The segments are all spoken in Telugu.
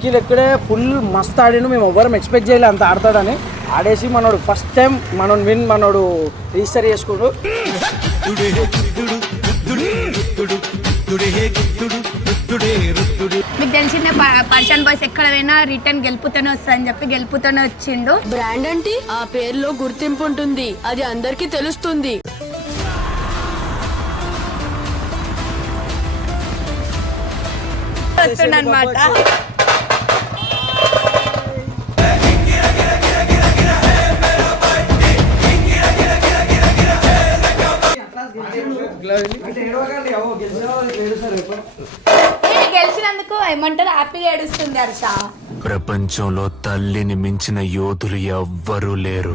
ఎక్కి ఎక్కడే ఫుల్ మస్త్ ఆడిండు. మేము ఎవ్వరం ఎక్స్పెక్ట్ చేయలే అంత ఆడతాడని. ఆడేసి మనోడు ఫస్ట్ టైం మనం విన్ మనోడు రిజిస్టర్ చేసుకుంటూ మీకు తెలిసిందే ప- పర్షియన్ బాయ్స్ ఎక్కడ పోయినా రిటర్న్ గెలుపుతూనే వస్తుందని చెప్పి గెలుపుతూనే వచ్చిండు. బ్రాండ్ అంటే ఆ పేరులో గుర్తింపు ఉంటుంది. అది అందరికీ తెలుస్తుంది. వస్తుండనమాట గెలిచినందుకు ఏమంటారు? హ్యాపీగా ఏడుస్తుంది హర్ష. ప్రపంచంలో తల్లిని మించిన యోధులు ఎవ్వరూ లేరు.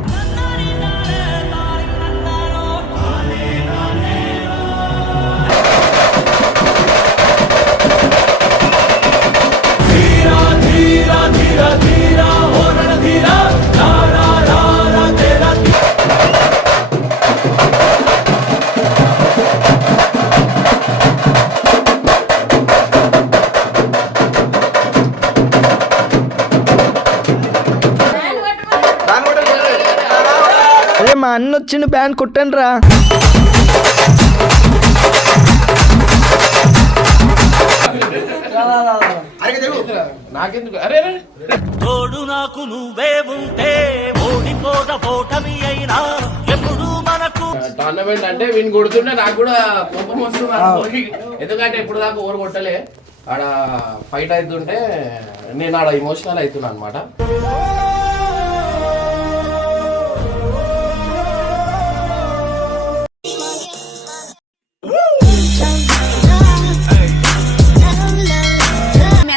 అదే మా అన్న వచ్చిండు బ్యాండ్ కొట్టండి రా నాకెందుకు? అరే అరే. తోడు నాకు నువ్వే ఉంటే ఓడిపోద పోటమి అయినా ఎప్పుడు మనకు టోర్నమెంట్ అంటే వీని కొడుతుంటే నాకు కూడా కోపం వస్తుంది. ఎందుకంటే ఇప్పుడు దాకా ఓవర్ కొట్టలే. ఆడ ఫైట్ అవుతుంటే నేను ఆడ ఇమోషనల్ అవుతున్నా అనమాట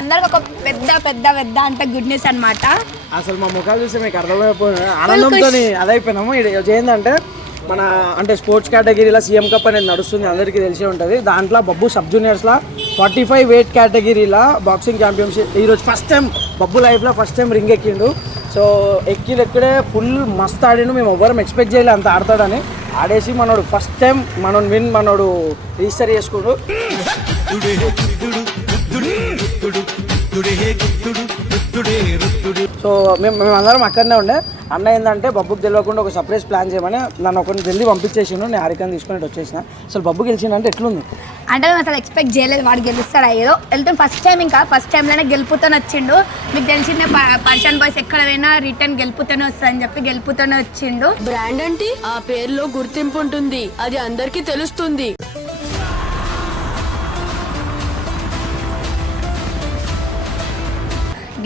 అందరికి ఒక పెద్ద పెద్ద పెద్ద అంటే గుడ్ న్యూస్ అనమాట అసలు మా ముఖాలు చూస్తే మీకు అర్థమైపోయింది ఆనందంతో అదైపోయినాము. ఇది ఏంటంటే మన అంటే స్పోర్ట్స్ కేటగిరీలో సీఎం కప్ అనేది నడుస్తుంది అందరికీ తెలిసే ఉంటుంది. దాంట్లో బబ్బు సబ్ జూనియర్స్లో ఫార్టీ ఫైవ్ వెయిట్ కేటగిరీలో బాక్సింగ్ ఛాంపియన్షిప్ ఈరోజు ఫస్ట్ టైం బబ్బు లైఫ్లో ఫస్ట్ టైం రింగ్ ఎక్కిండు. సో ఎక్కి ఎక్కడే ఫుల్ మస్త్ ఆడిండు. మేము ఎవ్వరం ఎక్స్పెక్ట్ చేయలే అంత ఆడతాడని. ఆడేసి మనోడు ఫస్ట్ టైం మనం విన్ మనోడు రిజిస్టర్ సో మేము మేమందరం అక్కడనే ఉండే. అన్న ఏంటంటే బబ్బుకి తెలియకుండా ఒక సర్ప్రైజ్ ప్లాన్ చేయమని నన్ను ఒకరిని జల్దీ పంపించేసిండు నేను హరికన్ తీసుకుని వచ్చేసిన. అసలు బబ్బు గెలిచిందంటే ఎట్లుంది? అంటే మేము అసలు ఎక్స్పెక్ట్ చేయలేదు వాడు గెలుస్తాడా ఏదో. వెళ్తే ఫస్ట్ టైం ఇంకా. ఫస్ట్ టైంలోనే గెలుపుతూనే వచ్చిండు. మీకు తెలిసిందే ప- పర్షియన్ బాయ్స్ ఎక్కడ పోయినా రిటర్న్ గెలుపుతూనే వస్తుందని చెప్పి గెలుపుతూనే వచ్చిండు. బ్రాండ్ అంటే ఆ పేరులో గుర్తింపు ఉంటుంది. అది అందరికీ తెలుస్తుంది.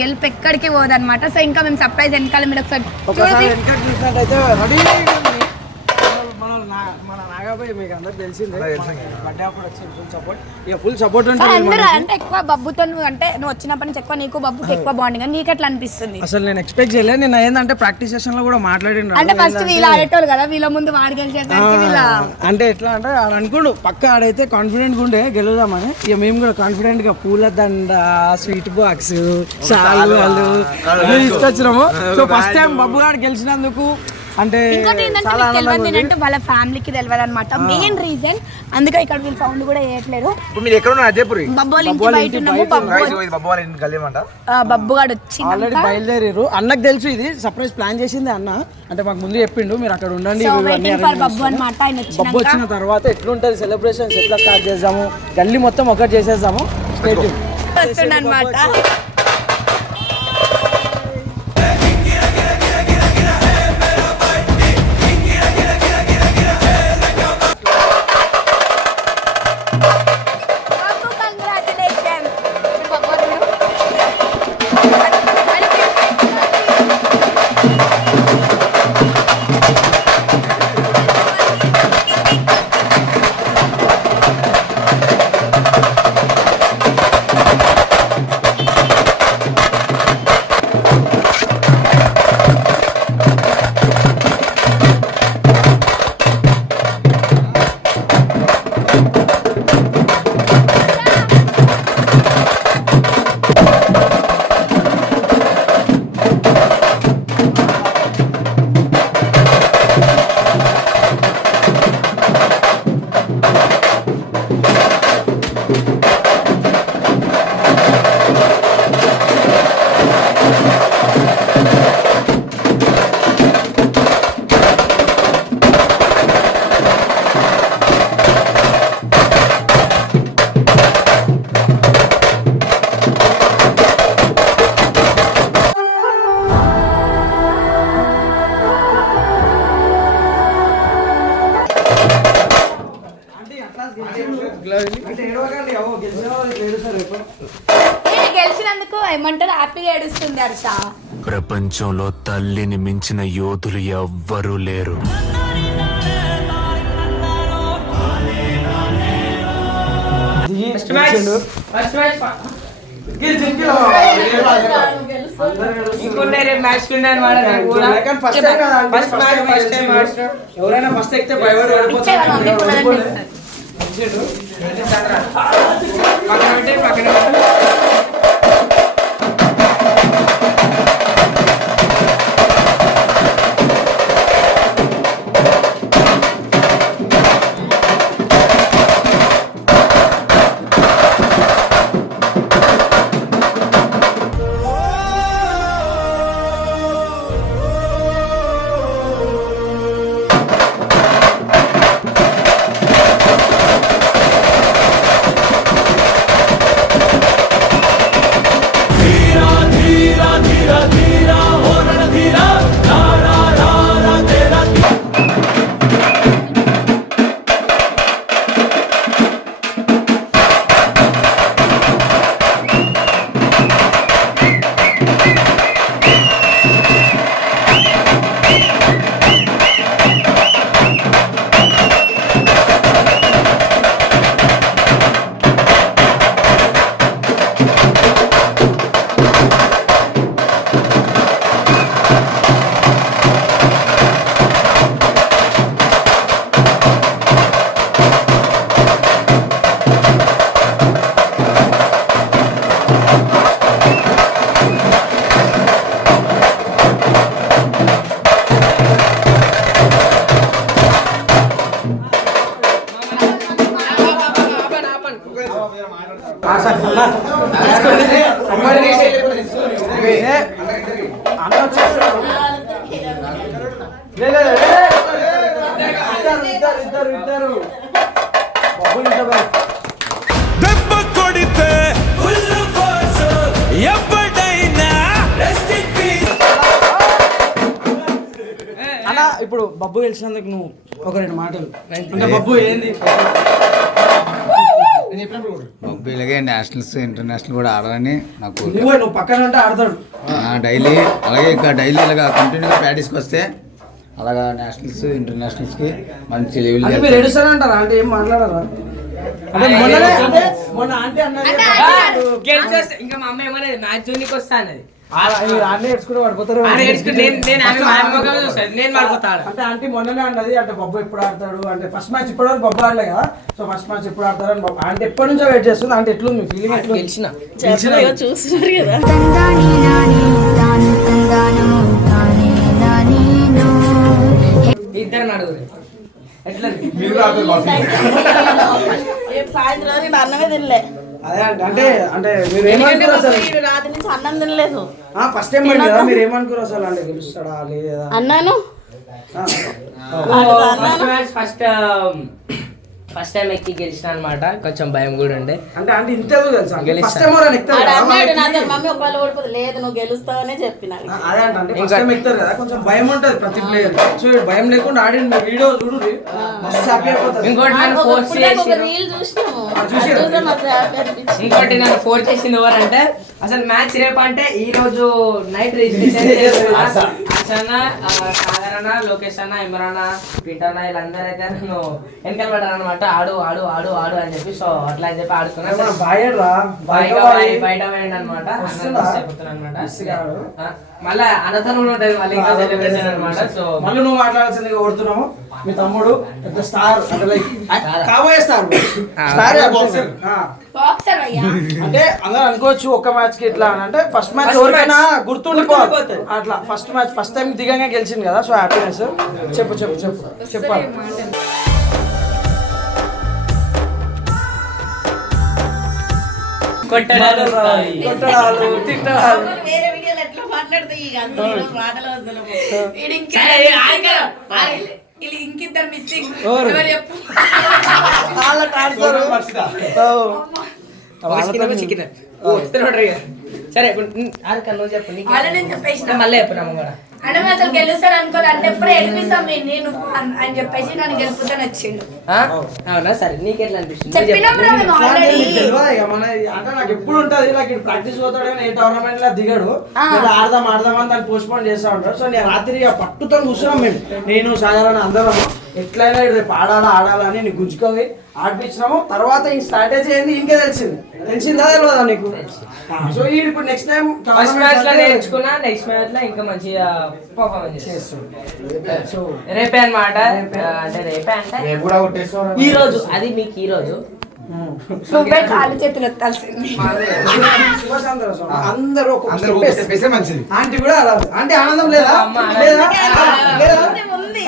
గెలుపు ఎక్కడికి పోదన్నమాట. సో ఇంకా మేము సర్ప్రైజ్ వెనకాల మీరు ఒకసారి ఒకసారి చూడండి. వెనక చూసినట్టయితే రెడీ మన నా- మన నాగాబాయ్ మీకు అందరికి తెలిసిందే. బర్త్డే అప్పుడు వచ్చింది ఫుల్ సపోర్ట్ ఇక ఫుల్ సపోర్ట్ అందరూ. అంటే ఎక్కువ బబ్బుతో నువ్వు అంటే నువ్వు వచ్చినప్పటి నుంచి ఎక్కువ నీకు బబ్బుకి ఎక్కువ బాండింగ్ అని నీకు ఎట్లా అనిపిస్తుంది? అసలు నేను ఎక్స్పెక్ట్ చేయలేదు. నేను ఏంటంటే ప్రాక్టీస్ సెషన్లో కూడా మాట్లాడిండు అంటే ఫస్ట్ వీళ్ళు ఆడేటోళ్ళు కదా వీళ్ళ ముందు వాడు అంటే ఎట్లా అంటే అనుకోండు పక్క ఆడైతే కాన్ఫిడెంట్ ఉండే గెలుదామని. ఇక మేము కూడా కాన్ఫిడెంట్గా పూల దండ స్వీట్ బాక్స్ షాలు తీసుకొచ్చినాము. సో ఫస్ట్ టైం బబ్బు గారు గెలిచినందుకు అంటే ఇంకోటి ఏంటంటే మీకు తెలియదు ఏంటంటే వాళ్ళ ఫ్యామిలీకి తెలియదు అనమాట మెయిన్ రీజన్ అందుకే ఇక్కడ వీళ్ళు సౌండ్ కూడా చేయట్లేరు ఇప్పుడు మీరు ఎక్కడ ఉన్నారు అజయపురి? బబ్బోలు ఇంటి బయట ఉన్నాము బబ్బు బబ్బుగాడు వచ్చి ఆల్రెడీ బయలుదేరారు అన్నకు తెలుసు ఇది. సర్ప్రైజ్ ప్లాన్ చేసింది అన్న. అంటే మాకు ముందు చెప్పిండు మీరు అక్కడ ఉండండి బబ్బు. అనమాట ఆయన బబ్బు వచ్చిన తర్వాత ఎట్లుంటది? సెలబ్రేషన్స్ ఎట్లా స్టార్ట్ చేద్దాము? గల్లీ మొత్తం ఒకటి చేసేద్దాము. స్టేట్ వస్తుండనమాట హ్యాపీగా ఏడుస్తుంది హర్ష. ప్రపంచంలో తల్లిని మించిన యోధులు ఎవ్వరూ లేరు. ఎవరైనా ఫస్ట్ ఎక్కితే భయపడి గెలిచినందుకు నువ్వు ఒక రెండు మాటలు. అంటే బబ్బు ఏంది? మొబైల్గా నేషనల్స్ ఇంటర్నేషనల్ కూడా ఆడాలని నాకు. నువ్వే పక్కన ఉంటే ఆడతాడు. ఆ, డైలీ. అలాగే ఇక డైలీ ఇలాగా కంటిన్యూగా ప్రాక్టీస్కి వస్తే అలాగా నేషనల్స్ ఇంటర్నేషనల్స్కి మంచి లెవెల్ అంటే మీరు ఏడుస్తారంటారా అంటే ఏం మాట్లాడరా? అంటే అంటే మొన్న అంటే ఇంకా మా అమ్మ ఏమనేది? మ్యాచ్ జోన్కి వస్తా అన్నది. అంటే ఆంటీ మొన్ననే అన్నది అంటే బొబ్బు ఎప్పుడు ఆడతాడు? అంటే ఫస్ట్ మ్యాచ్ ఇప్పటి వరకు బొబ్బు ఆడలే కదా. సో ఫస్ట్ మ్యాచ్ ఎప్పుడు ఆడతారు అని బొబ్బు అంటే ఎప్పటి నుంచో వెయిట్ చేస్తుంది. అంటే ఎట్లుంది మీ ఫీలింగ్ ఎట్లా గెలిచిన. ఇద్దరు నడుగురు ఎట్లా? సాయంత్రం నేను అన్నమే తినలే. అదే అంటే అంటే అంటే మీరు అసలు? రాత్రి నుంచి అన్నం తినలేదు. ఫస్ట్ టైం పడింది కదా మీరు ఏమనుకున్నారు అసలు? అంటే గెలుస్తాడా లేదా? అన్నాను. ఆ. First match first first time ఎక్కి గెలిచిన అనమాట కొంచెం భయం కూడా ఉండే. అంటే అంటే ఇంత తెలుసా? గెలుస్తా. ఫస్ట్ టైం ఎవరైనా ఎక్కుతారు ఆడ కదా? అన్నాడు మనకి- నాతో మమ్మీ ఒకవేళ ఓడిపోతే లేదు నువ్వు గెలుస్తావనే చెప్పిన అదే అంటే. అంటే ఫస్ట్ టైం ఎక్కుతారు కదా? కొంచెం భయం ఉంటుంది ప్రతి ప్లేయర్ సో భయం లేకుండా ఆడి వీడియో చూడు. మస్తు హ్యాపీ అయిపోతుంది ఇంకోటి నన్ను ఫోర్స్ ఒక చేసి రీల్ చూసినాము. ఆ, చూసిర్రా? చూస్తే మస్తు హ్యాపీ అనిపించింది. ఇంకోటి నన్ను ఫోర్స్ చేసింది ఎవరంటే అసలు మ్యాచ్ రేపు అంటే ఈ రోజు నైట్ రిజిస్ట్రేషన్ అర్చన సాగరణ లోకేష్ అన్న ఇమ్రాన్ పీటర్ అన్న వీళ్ళందరూ అయితే నన్ను వెనకాల పడ్డారు అనమాట ఆడు ఆడు ఆడు ఆడు అని చెప్పి సో అట్లా అని చెప్పి బాయర్రా బయట బాయ్ బయట అనమాట వస్తుందా? అనమాట. మళ్ళీ అన్నతో కూడా ఉంటుంది మళ్ళీ ఇంకా సెలబ్రేషన్ అనమాట. సో మళ్ళీ నువ్వు మాట్లాడాల్సిందిగా కోరుతున్నావు. మీ తమ్ముడు పెద్ద స్టార్ అంటే లైక్. కాబోయే స్టార్ స్టార్ బాక్సర్. అయ్యా. అంటే అందరూ అనుకోవచ్చు ఒక్క మ్యాచ్కి ఇట్లా అని. అంటే ఫస్ట్ మ్యాచ్ ఎవరికైనా గుర్తుండిపోతుంది. అట్లా. ఫస్ట్ మ్యాచ్ ఫస్ట్ టైం దిగంగా గెలిచింది కదా సో హ్యాపీనెస్ చెప్పు చెప్పు చెప్పు. చెప్పాలి కొట్టడాలు. కొట్టడాలు తిట్టడాలు. వేరే వీడియోలు ఎట్లా మాట్లాడితే ఈ అందులో ఈరోజు మాటలు వస్తున్నాము ఈడు ఇంకా సరే, ఇది ఆగరా. వీళ్ళు ఇంకిద్దరు మిస్సింగ్ చెప్పు? చికెన్. సరే ఆరు కన్ను. మళ్ళీ చెప్పు నమ్మ కూడా. అంటే మేము అసలు గెలుస్తారు అనుకోలే అంటే ఎప్పుడే గెలిపిస్తాం మేము నేను అన్- చెప్పేసి నన్ను గెలుపుతాను వచ్చిండు. ఆ? అవునా? సరే నీకెట్లా అనిపిస్తుంది? చెప్పినాం రా మేము ఆల్రెడీ నీకు అంటే నాకు ఎప్పుడు ఉంటది నాకు ప్రాక్టీస్ పోతాడు కానీ ఏ టోర్నమెంట్లో దిగడు. ఆడదాం ఆడదాం అని దాన్ని పోస్ట్ పోన్ చేస్తా ఉంటాడు. సో నేను రాత్రి పట్టుతో కూర్చున్నాం మేము. నేను సాధారణ అందరం ఎట్లయినా రేపు ఆడాలా ఆడాలా అని నీకు గుంజుకోవి ఆడిపించినాము. తర్వాత ఈ స్ట్రాటజీ ఏంది? ఇంకే తెలిసింది. తెలిసిందా తెలియదా నీకు? సో ఈ ఇప్పుడు నెక్స్ట్ టైం ఫస్ట్ మ్యాచ్లో నేర్చుకున్నా నెక్స్ట్ మ్యాచ్లో ఇంకా మంచిగా పర్ఫార్మెన్స్ చేస్తాం. సో రేపే అన్నమాట. అంటే రేపే అంటే ఈ రోజు అది మీకు ఈ రోజు. నువ్వే కాలు చేతులు ఎత్తాల్సింది. శుభశాంతరం స్వామి. అందరూ అందరూ మంచిది. ఆంటీ కూడా అలా. ఆంటీ ఆనందం లేదా. లేదా? ఉంది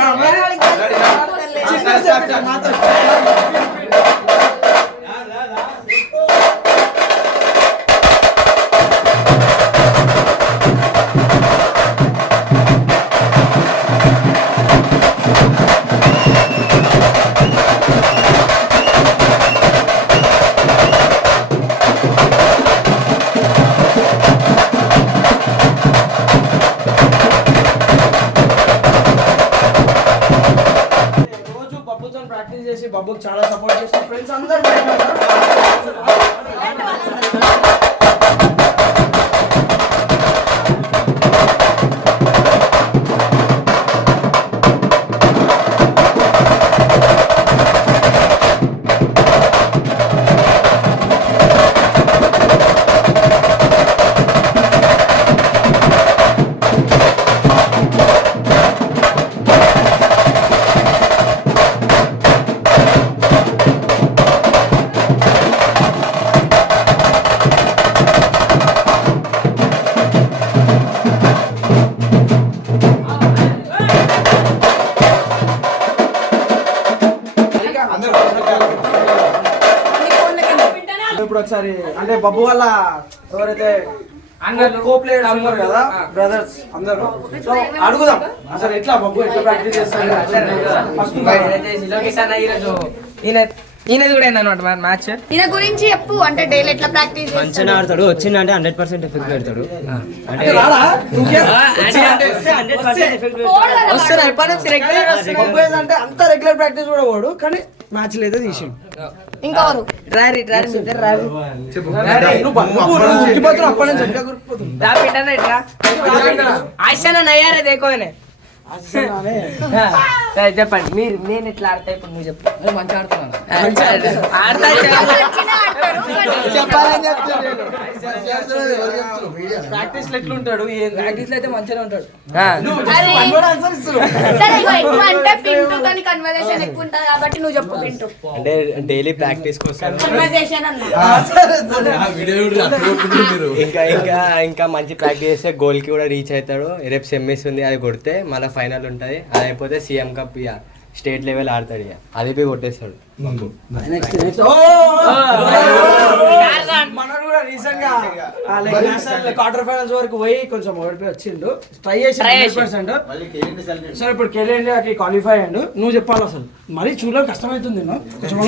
ప్రాక్టీస్ చాలా సపోర్ట్ అంటే బబ్బు వల్ల ఎవరైతే అన్నలు, కో ప్లేయర్స్ ఉన్నారు తమ్ముళ్ళు, కదా. బ్రదర్స్ అందరూ. సో అడుగుదాం. అసలు ఎట్లా బబ్బు ఎట్లా ప్రాక్టీస్ చేస్తారు? ఫస్ట్ లోకేష్ అన్న ఈరోజు? ఈయన ఈయనది కూడా మ్యాచ్ ఈయన గురించి చెప్పు అంటే డైలీ ఎట్లా ప్రాక్టీస్ ఆడతాడు వచ్చిందంటే హండ్రెడ్ పర్సెంట్ ఎఫెక్ట్ పెడతాడు. అంటే అంత రెగ్యులర్ ప్రాక్టీస్ కూడా పోడు కానీ మ్యాచ్ అయితే తీసిండు. ఇంకెవరు రారి రారి ఇద్దరు రారి. నువ్వు నువ్వు నువ్వు ఇట్రా ఆశన నయ్యారే దేకోనే సరే చెప్పండి. మీరు నేను ఎట్లా ఆడతా ఇప్పుడు నువ్వు చెప్పు. ఆడతా మంచిగా ఆడతారు కానీ చెప్పాలని చెప్తున్నాను ప్రాక్టీస్లో ఎట్లుంటాడు? ప్రాక్టీస్లో అయితే మంచిగా ఉంటాడు. అంటే పింటూ తోని కన్వర్సేషన్ ఎక్కువ ఉంటుంది కాబట్టి నువ్వు చెప్పు పింటూ. అంటే డైలీ ప్రాక్టీస్ కోసం. కన్వర్సేషన్ అన్న. ఇంకా ఇంకా ఇంకా మంచి ప్రాక్టీస్ చేస్తే గోల్కి కూడా రీచ్ అవుతాడు. రేపు సెమ్మీస్ ఉంది అది కొడితే మళ్ళీ ఫైనల్ ఉంటుంది. అది అయిపోతే సీఎం కప్ ఇక స్టేట్ లెవెల్ ఆడతాడు ఇక అది పోయి కొట్టేస్తాడు. నెక్స్ట్ నెక్స్ట్ మనోడు కూడా రీసెంట్గా. క్వార్టర్ ఫైనల్స్ వరకు పోయి కొంచెం ఓడిపోయి వచ్చిండు. ట్రై చేసి హండ్రెడ్. పర్సెంట్ సరే ఇప్పుడు కేలో ఇండియాకి క్వాలిఫై అయ్యాడు. నువ్వు చెప్పాలి అసలు. మరీ చూడడం కష్టమవుతుంది నేను కొంచెం.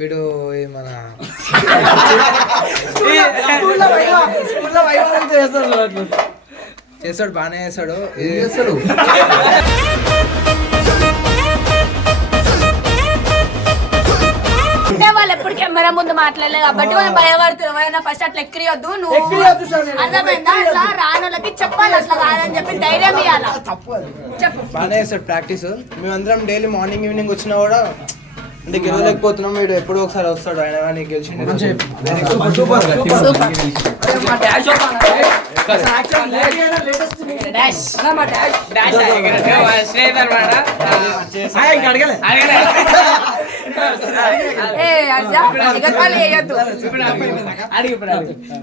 వీడు మన చేస్తారు. చేస్తాడు బాగానే చేస్తాడు. చేస్తాడు? అంటే వాళ్ళు ఎప్పుడు కెమెరా ముందు మాట్లాడలేదు కాబట్టి వాళ్ళు భయపడుతున్నారు. ఎవరైనా ఫస్ట్ అట్లా ఎక్కిరియొద్దు నువ్వు. అర్థమైందా? అట్లా రానోళ్ళకి చెప్పాలి అట్లా కాదని చెప్పి ధైర్యం ఇవ్వాలా. చెప్పు. బాగానే చేస్తాడు ప్రాక్టీస్. మేమందరం డైలీ మార్నింగ్ ఈవినింగ్ వచ్చినా కూడా అంటే గెలవలేకపోతున్నాం వీడు ఎప్పుడో ఒకసారి వస్తాడు ఆయన కానీ గెలిచిండు సూపర్ సూపర్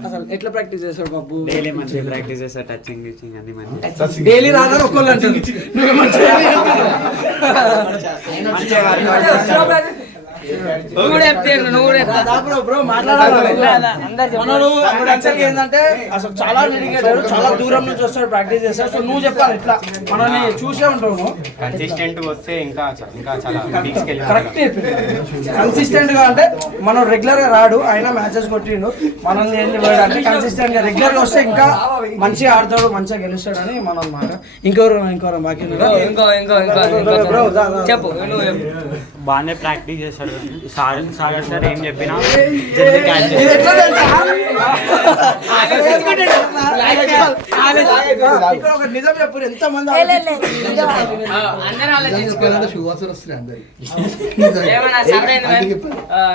అసలు ఎట్లా ప్రాక్టీస్ చేస్తాడు బాబు? డైలీ మంచిగా ప్రాక్టీస్ చేస్తాడు టచింగ్ గిచ్చింగ్ అన్ని మంచి డైలీ రాదని ఒక్కళ్ళు అంటారు? నువ్వు మంచిగా నువ్వు కూడా చెప్తాను నువ్వు కూడా చెప్తా. దా బ్రో బ్రో మాట్లాడాలి మనోడు యాక్చువల్గా ఏంటంటే అసలు చాలా చాలా దూరం నుంచి వస్తాడు ప్రాక్టీస్ చేస్తాడు సో నువ్వు చెప్పాలి ఇట్లా. మనల్ని చూసే ఉంటావు నువ్వు. కన్సిస్టెంట్ వస్తే ఇంకా ఇంకా చాలా. కరెక్ట్ కన్సిస్టెంట్గా అంటే మనం రెగ్యులర్గా రాడు ఆయన మ్యాచెస్ కొట్టిండు. మనం ఏంటి వాడు అంటే కన్సిస్టెంట్గా రెగ్యులర్గా వస్తే ఇంకా మంచిగా ఆడతాడు మంచిగా గెలుస్తాడు అని మనం అన్నమాట. ఇంకెవరు ఇంకెవరు బాకీ చెప్పు. బాగానే ప్రాక్టీస్ చేస్తాడు సార్ సాగర్ సార్ ఏం చెప్పినా?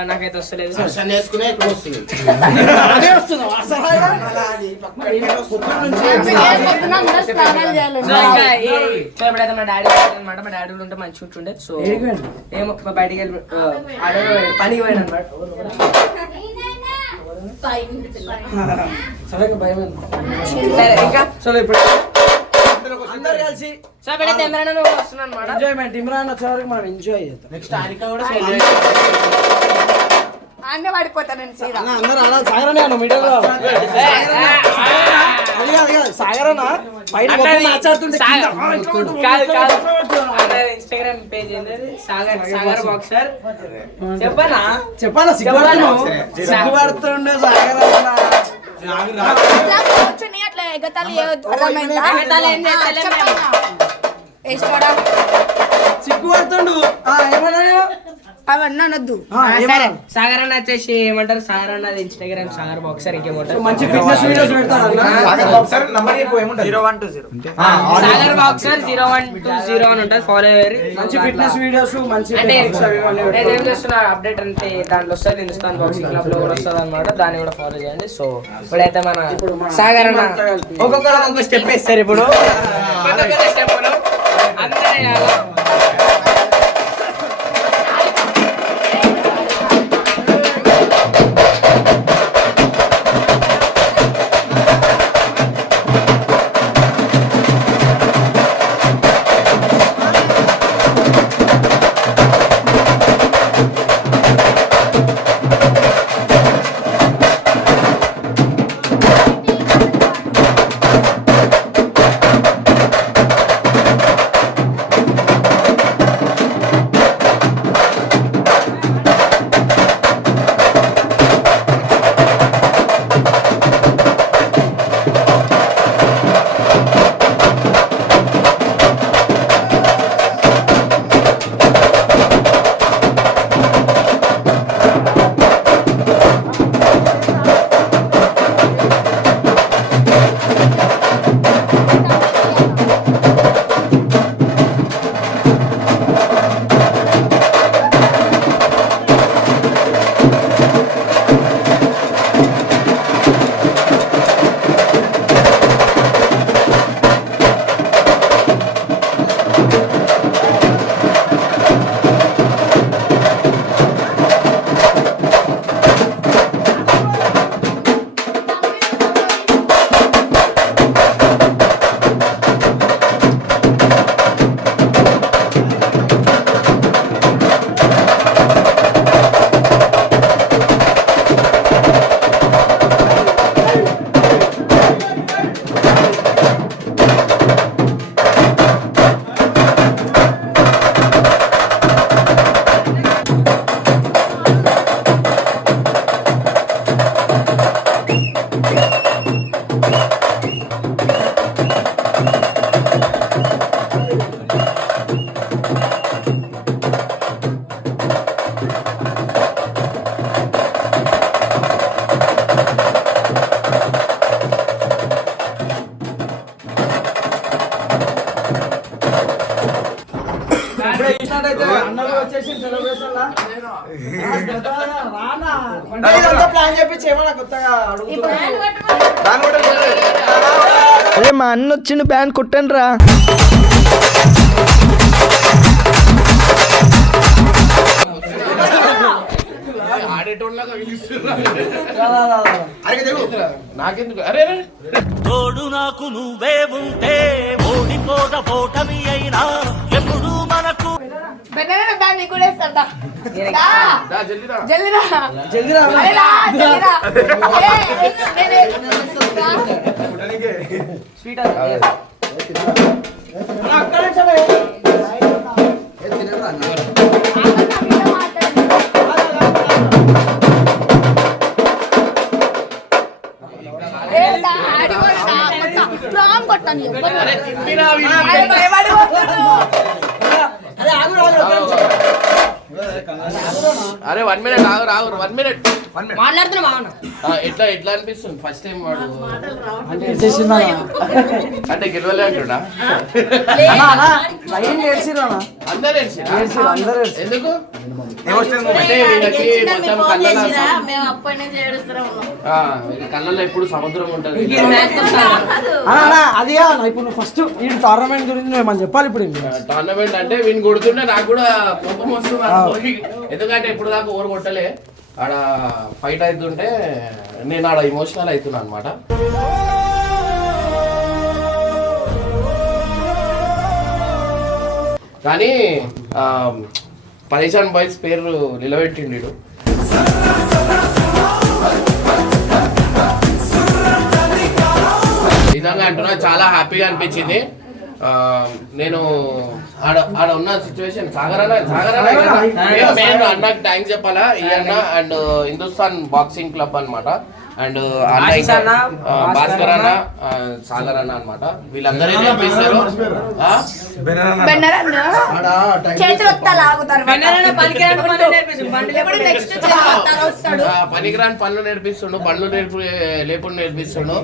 నాకైతే వస్తలేదు. ఎప్పుడైతే మా డాడీ అనమాట మా డాడీ ఉంటే మంచిగా ఉంటుండే. సో ఏమో బయటికి వెళ్ళి పనికి పోయాడు అనమాట సరే ఇంకా? భయం ఏంది? సరే ఇంకా సరే ఇప్పుడు అందరు కలిసి ఎంజాయ్మెంట్ ఇమ్రాన్ వచ్చే వరకు మనం ఎంజాయ్ నెక్స్ట్ కూడా అన్నీ పడిపోతాను నేను సీదా. అన్న, అందరూ అలా సాగరనే అన్న మీడియాలో అది కాదు కాదు. సాగరన్న పైన మొత్తం మాట్లాడుతుంటే కింద, కాదు ఇన్స్టాగ్రామ్ పేజ్ ఏంటది? సాగర్ సాగర్ బాక్సర్ చెప్పనా? చెప్పాలా చెప్పాలా? సిగ్గుపడుతుండే ఇట్లా కూర్చుని అట్లా అర్థమైందా? ఎగతాళి ఏం చేస్తలేం. వేసుకోడా సిగ్గుపడుతుండు ఏమన్నా అవన్నీ అనొద్దు? సాగర్ అన్న వచ్చేసి ఏమంటారు? సాగర్ అన్నది ఇన్స్టాగ్రామ్ సాగర్ బాక్సర్ ఇంకేమంటారు? మంచి fitness videos Sagar boxer zero one two zero అని ఉంటుంది ఫాలో అయ్యారు మంచి ఫిట్నెస్ వీడియోస్ మంచి అంటే. ఏం చేస్తున్నా అప్డేట్ అంటే దాంట్లో వస్తుంది హిందుస్థాన్ బాక్సింగ్ క్లబ్లో కూడా వస్తుంది అనమాట దాన్ని కూడా ఫాలో చేయండి. సో ఇప్పుడైతే మన సాగర్ అన్న ఒక్కొక్కరు ఒక్కొక్క స్టెప్ వేస్తారు ఇప్పుడు. అందరూ ఇదంతా ప్లాన్ చేపించి ఏమన్నా కొత్తగా అడుగుతున్నా అదే మా అన్న వచ్చిండు బ్యాండ్ కొట్టండి రా ఆడేటోళ్ళగా పిలుస్తున్నారు నాకెందుకు? అరే అరే. తోడు నాకు నువ్వే ఉంటే ఓడిపోద పోటమి అయినా ఎప్పుడు మనకు బెన్నెల దాన్ని కూడా వేస్తాడా రా జల్దీ రా జల్దీ రా జల్దీ రా. అరే రా, జల్దీ రా. ఏ, ఏ, ఏ, ఏ. స్వీట్ అక్కడ నిల్చోవే. ఏ, దా, ఆడి కూడా దా, కొట్ట. ప్రాం కొట్టను ఎవ్వరు. అరే తిప్పిరా వీడిని. అరే, భయపడి అరే వన్ మినిట్ ఆగు రాగు వన్ మినిట్ మాట్లాడుతున్నా ఎట్లా ఎట్లా అనిపిస్తుంది? ఫస్ట్ టైం వాడు అంటే గెలవలే అంటున్నా. అందరు. ఎందుకు? కళ్ళలో ఎప్పుడు సముద్రం ఉంటది. అది ఇప్పుడు ఫస్ట్ ఈ టోర్నమెంట్ గురించి మేము చెప్పాలి ఇప్పుడు. టోర్నమెంట్ అంటే వీని కొడుతుంటే నాకు కూడా కోపం వస్తుంది. ఎందుకంటే ఇప్పుడు దాకా ఓవర్ కొట్టలే. ఆడ ఫైట్ అవుతుంటే నేను ఆడ ఇమోషనల్ అవుతున్నా అనమాట కానీ ఆ, పరేషాన్ బాయ్స్ పేరు నిలబెట్టిండు నిజంగా అంటున్నా చాలా హ్యాపీగా అనిపించింది. నేను ఆడ ఆడ ఉన్న సిచ్యువేషన్ సాగరానా సాగరానా నేను అన్నకు థ్యాంక్స్ చెప్పాలా? ఈ అన్న అండ్ హిందుస్థాన్ బాక్సింగ్ క్లబ్ అన్నమాట. అండ్ అన్న భాస్కర్ అన్న సాగర్ అన్న అనమాట వీళ్ళందరూ పనికిరాని పనులు పనులు నేర్పిస్తుండు బండ్లు నేర్పి లేకుండా నేర్పిస్తుండు.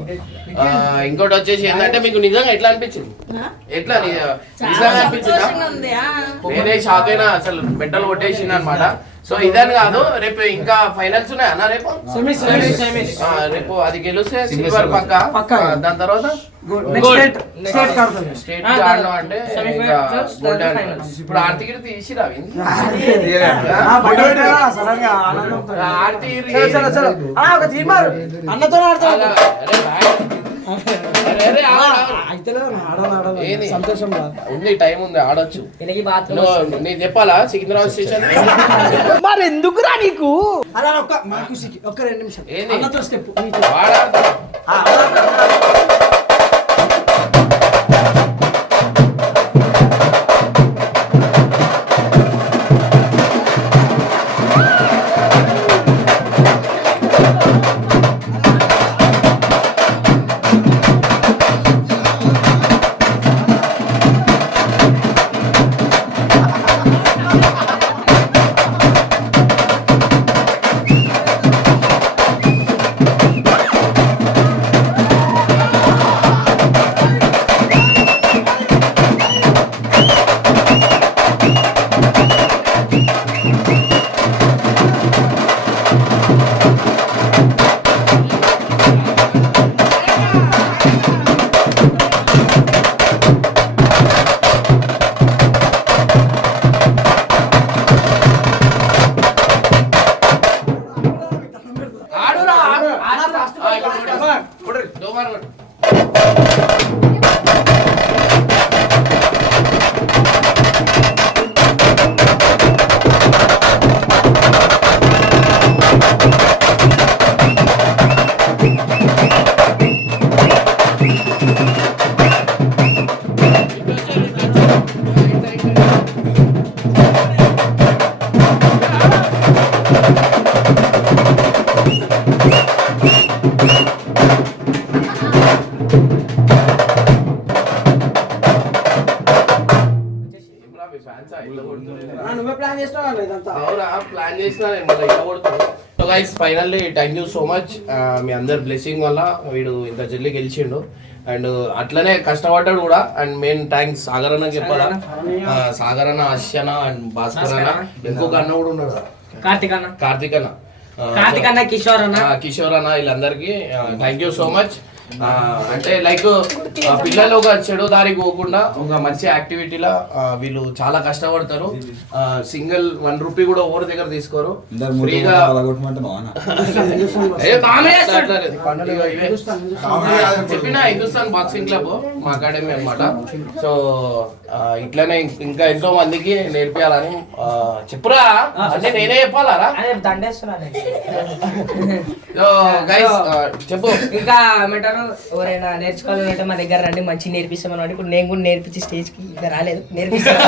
ఇంకోటి వచ్చేసి ఏంటంటే మీకు నిజంగా ఎట్లా అనిపించింది? ఎట్లా ని- నిజంగా అనిపించిందా. నేనే షాక్ అయినా అసలు మెట్టలు కొట్టేసింది అనమాట సో ఇదని కాదు రేపు ఇంకా ఫైనల్స్ ఉన్నాయా? అన్న రేపు? రేపు అది గెలిస్తే సిల్వర్ పక్క? దాని తర్వాత? నెక్స్ట్ స్టేట్ ఆడడం అంటే. ఇప్పుడు ఆర్తికి తీసిరా. ఆర్తి. అన్నతో ఉంది టైం ఉంది ఆడొచ్చు. నేను చెప్పాలా? సికింద్రాబాద్ స్టేషన్ మరి ఎందుకురా నీకు? అలా ఒక్క మా ఖుషికి ఒక్క రెండు నిమిషాలు. ఏంది? స్టెప్ మీ fans ఆ? ఇట్లా కొడుతున్నారు. నువ్వే ప్లాన్ చేస్తావా ఇదంతా అవునా ప్లాన్ చేసిన నేను మళ్ళీ ఇలా కొడుతాను so guys finally thank you so much మీ అందరి బ్లెస్సింగ్ వల్ల వీడు ఇంత జల్లి గెలిచిండు. అండ్ అట్లనే కష్టపడ్డాడు కూడా. అండ్ మెయిన్ థ్యాంక్స్ సాగర్ అన్న చెప్పాలా సాగర్ అన్న అశ్యన అండ్ భాస్కర్ అన్న. ఇంకొక అన్న కూడా ఉన్నాడు కార్తిక్ అన్న. కార్తిక్ అన్న. కార్తిక్ అన్న కిషోర్ అన్న. కిషోర్ అన్న వీళ్ళందరికీ థ్యాంక్ యూ సో మచ్ అంటే లైక్ పిల్లలు ఒక చెడు దారికి పోకుండా ఒక మంచి యాక్టివిటీలా వీళ్ళు చాలా కష్టపడతారు. సింగిల్ వన్ రూపీ కూడా ఓవర్ దగ్గర తీసుకోరు. ఫ్రీగా. చెప్పిన హిందుస్థాన్ బాక్సింగ్ క్లబ్ మా అకాడమీ అన్నమాట. సో ఇట్లానే ఇంకా ఎంతో మందికి నేర్పియాలని ఆ, చెప్పురా. అంటే నేనే చెప్పాలారా? దండేస్తున్నా నేను. సో గైస్ చెప్పు. ఇంకా ఏమంటారు ఎవరైనా నేర్చుకోవాలంటే మా దగ్గర రండి మంచి నేర్పిస్తామని ఇప్పుడు నేను కూడా నేర్పించి స్టేజ్కి ఇంకా రాలేదు. నేర్పిస్తాను.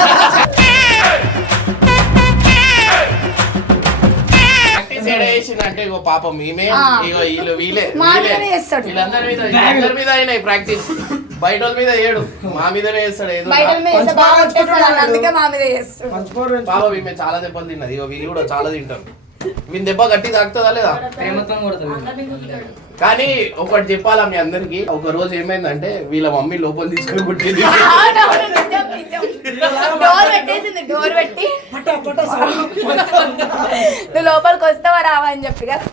ప్రాక్టీస్ ఏడ చేసిందంటే ఇగో పాపం మేమే. ఇగో వీళ్ళు చేస్తాడు. వీళ్ళందరి మీద వీళ్ళందరి మీద అయినాయి ప్రాక్టీస్ బయట వాళ్ళ మీద ఏడు. మా మీదనే చేస్తాడు ఏదో బయట మీద వేస్తే బాగా వచ్చేస్తాడు. అందుకే మా మీద చేస్తాడు. పాపం ఈమె చాలా దెబ్బలు తిన్నది. ఇగో వీళ్ళు కూడా చాలా తింటారు. వీని దెబ్బ గట్టి తాకుతుందా లేదా? ప్రేమతో కానీ ఒకటి చెప్పాలా మీ అందరికి? ఒక రోజు ఏమైందంటే వీళ్ళ మమ్మీ లోపల తీసుకొని కొట్టింది. డోర్ పెట్టేసింది డోర్ పెట్టి. నువ్వు లోపలికి వస్తావా రావా అని చెప్పి కదా